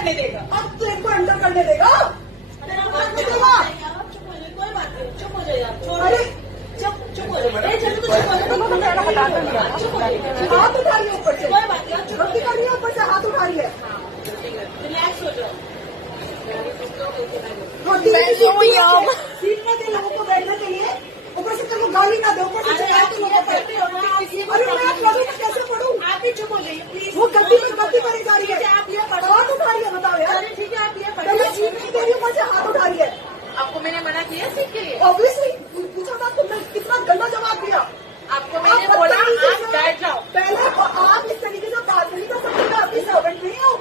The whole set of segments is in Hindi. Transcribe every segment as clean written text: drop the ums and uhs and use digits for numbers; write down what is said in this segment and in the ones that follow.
करने देगा। अब तेरे को अंदर करने देगा? कोई बात नहीं, चुप हो जाइए आप। अरे चुप हो जाइए। हाथ उठा रही है ऊपर से, कोई बात नहीं, आप चुप हो गलती कर रही है, ऊपर से हाथ उठा रही है। रिलैक्स हो जाओ। सीट में दे लोगों को बैठने के लिए, ऊपर से तेरे को गाली ना दे, ऊपर से चढ़ा के लोगों पर। अरे मैं लड़ू में कैसे पढ़ूँ? आप ही चुप हो जाइए प्लीज। वो गद्दी में गद्दी करी जा रही है, आप ये पढ़ो। हाथ उठा रही है, बताओ यार। अरे ठीक है, आप ये पहले पढ़ो। सीट नहीं दे रही, ऊपर से हाथ उठा रही है। आपको मैंने मना किया सीट के लिए? ऑब्वियसली पूछा था तुमने, कितना गंदा जवाब दिया। आपको मैंने बोला आप बैठ जाओ। पहले आप इस तरीके से बात नहीं कर सकते, मैं आपकी सर्वेंट नहीं हूँ।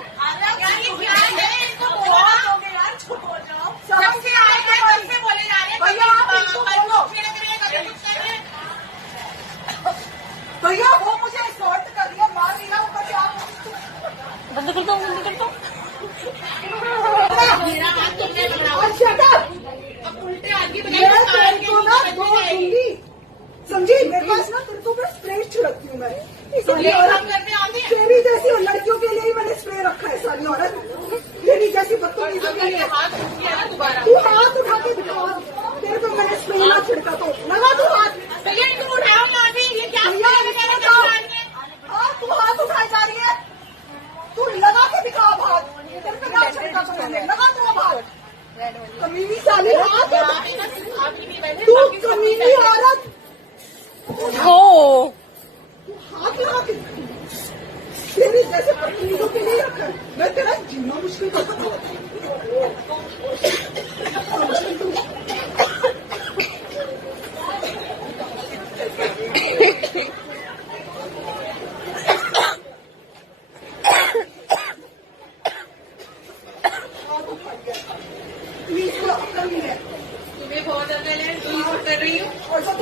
यार ये क्या है? इनको बहुत हो गया यार, चुप हो जाओ। सबसे आए हैं, सबसे बोले जा रहे हैं। भैया आप इनको बोलो। भैया वो मुझे असॉल्ट कर रही है, मार रही है, ऊपर से आप बंद कर दो, बंद कर दो। मेरा हाथ तुमने पकड़ा। Shut up. अब उल्टे आगे मैं तेरे को ना दो दूंगी, समझी? मेरे पास ना तेरे को बस स्प्रे छिड़कती हूँ मैं। सारी औरत तेरी जैसी लड़कियों के लिए ही मैंने स्प्रे रखा है, सारी औरत तेरी जैसी बदतमीजों के लिए। हाथ किया ना दोबारा। तू हाथ उठा के दिखा, तेरे को मैंने स्प्रे ना छिड़का तो लगा तू हाथ। भैया इनको उठाओ ना अभी, ये क्या भैया हाँ तू हाथ उठाई जा रही है, तू लगा के दिखा अब हाथ। तेरे पे क्या छिड़का तो मैंने, लगा तू अब हाथ। कमीनी साली हाथ, तू कमीनी औरत, हाथ लगा के तेरी जैसे बदतमीजों के लिए रखा है। मैं तेरा जीना मुश्किल कर सकता हूँ। तुम्हें बहुत अकल है, कर रही हूँ। और सब